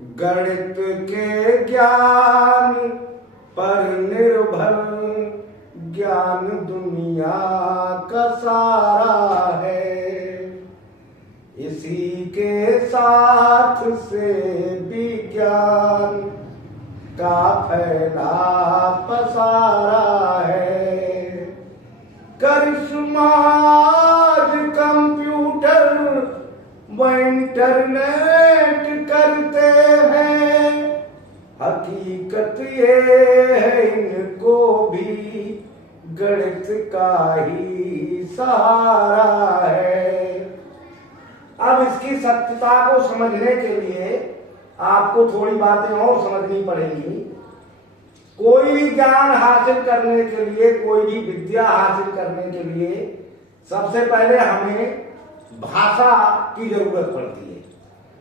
गणित के ज्ञान पर निर्भर ज्ञान दुनिया का सारा है। इसी के साथ से विज्ञान का फैला पसारा है। करिश्मा कंप्यूटर व इंटरनेट करते हैं, हकीकत ये है इनको भी गणित का ही सहारा है। अब इसकी सत्यता को समझने के लिए आपको थोड़ी बातें और समझनी पड़ेंगी। कोई भी ज्ञान हासिल करने के लिए, कोई भी विद्या हासिल करने के लिए सबसे पहले हमें भाषा की जरूरत पड़ती है।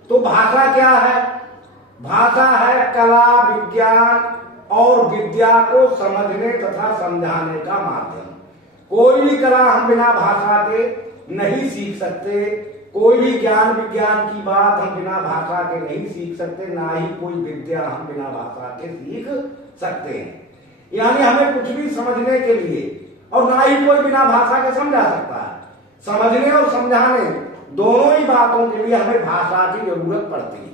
तो भाषा क्या है? भाषा है कला, विज्ञान और विद्या को समझने तथा समझाने का माध्यम। कोई भी कला हम बिना भाषा के नहीं सीख सकते, कोई भी ज्ञान विज्ञान की बात हम बिना भाषा के नहीं सीख सकते, ना ही कोई विद्या हम बिना भाषा के सीख सकते हैं। यानी हमें कुछ भी समझने के लिए और ना ही कोई बिना भाषा के समझा सकता है। समझने और समझाने दोनों ही बातों के लिए हमें भाषा की जरूरत पड़ती है।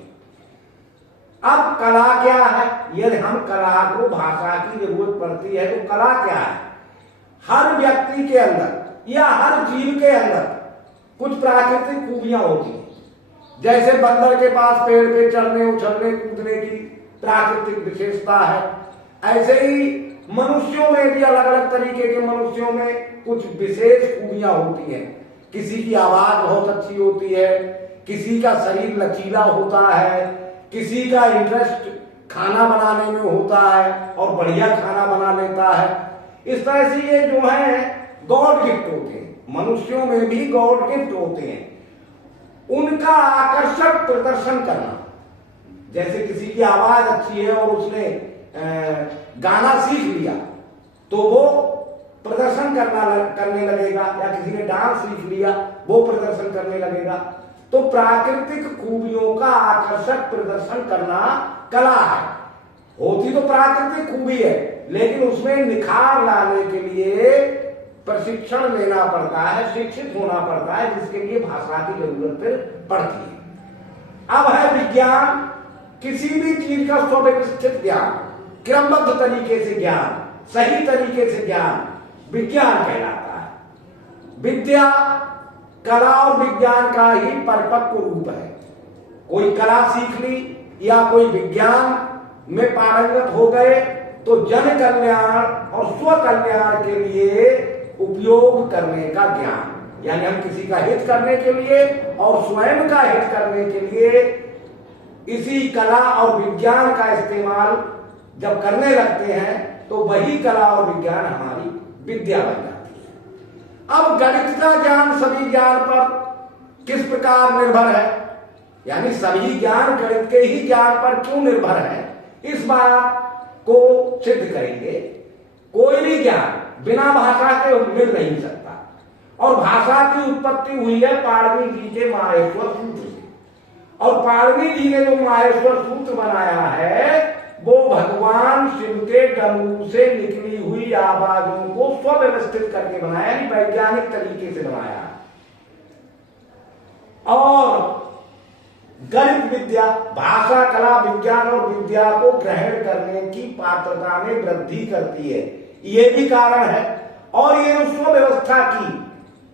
अब कला क्या है? यदि हम कला को भाषा की जरूरत पड़ती है तो कला क्या है? हर व्यक्ति के अंदर या हर जीव के अंदर कुछ प्राकृतिक खूबियां होती हैं। जैसे बंदर के पास पेड़ पे चढ़ने उछलने कूदने की प्राकृतिक विशेषता है, ऐसे ही मनुष्यों में भी अलग अलग तरीके के मनुष्यों में कुछ विशेष खूबियां होती हैं। किसी की आवाज बहुत अच्छी होती है, किसी का शरीर लचीला होता है, किसी का इंटरेस्ट खाना बनाने में होता है और बढ़िया खाना बना लेता है। इस तरह से ये जो है गॉड गिफ्ट होते हैं, मनुष्यों में भी गॉड गिफ्ट होते हैं। उनका आकर्षक प्रदर्शन करना, जैसे किसी की आवाज अच्छी है और उसने गाना सीख लिया तो वो प्रदर्शन करने लगेगा, या किसी ने डांस सीख लिया वो प्रदर्शन करने लगेगा। तो प्राकृतिक खूबियों का आकर्षक प्रदर्शन करना कला है। होती तो प्राकृतिक खूबी है, लेकिन उसमें निखार लाने के लिए प्रशिक्षण लेना पड़ता है, शिक्षित होना पड़ता है, जिसके लिए भाषा की जरूरत पड़ती है। अब है विज्ञान। किसी भी चीज का स्वव्यवस्थित ज्ञान, क्रमबद्ध तरीके से ज्ञान, सही तरीके से ज्ञान विज्ञान कहलाता है। विद्या कला और विज्ञान का ही परिपक्व रूप है। कोई कला सीख ली या कोई विज्ञान में पारंगत हो गए तो जन कल्याण और स्व कल्याण के लिए उपयोग करने का ज्ञान, यानी हम किसी का हित करने के लिए और स्वयं का हित करने के लिए इसी कला और विज्ञान का इस्तेमाल जब करने लगते हैं तो वही कला और विज्ञान हमारी विद्या बन जाती है। अब गणित का ज्ञान सभी ज्ञान पर किस प्रकार निर्भर है, यानी सभी ज्ञान गणित के ही ज्ञान पर क्यों निर्भर है, इस बात को सिद्ध करेंगे। कोई भी ज्ञान बिना भाषा के मिल नहीं सकता, और भाषा की उत्पत्ति हुई है पाणिनि जी के माहेश्वर सूत्र से। और पाणिनि जी ने जो माहेश्वर सूत्र बनाया है वो भगवान शिव के डमरू से निकली हुई आवाजों को स्वव्यवस्थित करके बनाया, यानी वैज्ञानिक तरीके से बनाया। और गणित विद्या भाषा कला विज्ञान और विद्या को ग्रहण करने की पात्रता में वृद्धि करती है, ये भी कारण है। और ये जो स्वव्यवस्था की,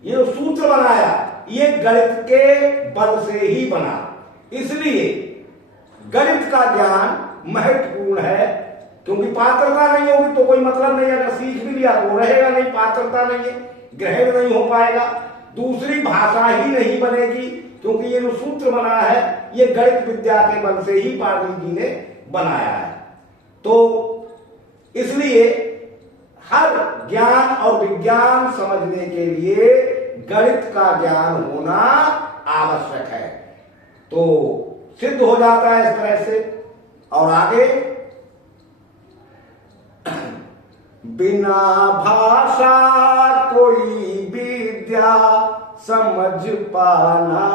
ये जो सूत्र बनाया, ये गणित के बल से ही बना। इसलिए गणित का ज्ञान महत्वपूर्ण है, क्योंकि पात्रता नहीं होगी तो कोई मतलब नहीं। अगर सीख भी लिया तो रहेगा नहीं, पात्रता नहीं है, ग्रहण नहीं हो पाएगा, दूसरी भाषा ही नहीं बनेगी, क्योंकि ये जो सूत्र बना है ये गणित विद्या के बल से ही पाणिनि जी ने बनाया है। तो इसलिए हर ज्ञान और विज्ञान समझने के लिए गणित का ज्ञान होना आवश्यक है। तो सिद्ध हो जाता है इस तरह से। और आगे, बिना भाषा कोई विद्या समझ पाना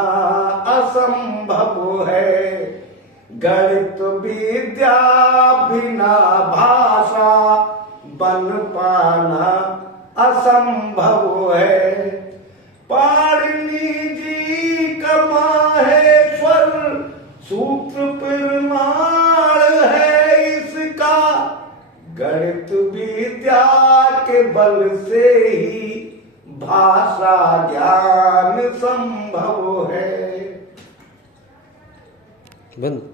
असंभव है। गणित विद्या बिना भाषा बन पाना असंभव है। पाणिनि जी का माहेश्वर सूत्र प्रमाण है इसका, गणित विद्या के बल से ही भाषा ज्ञान संभव है। बंद।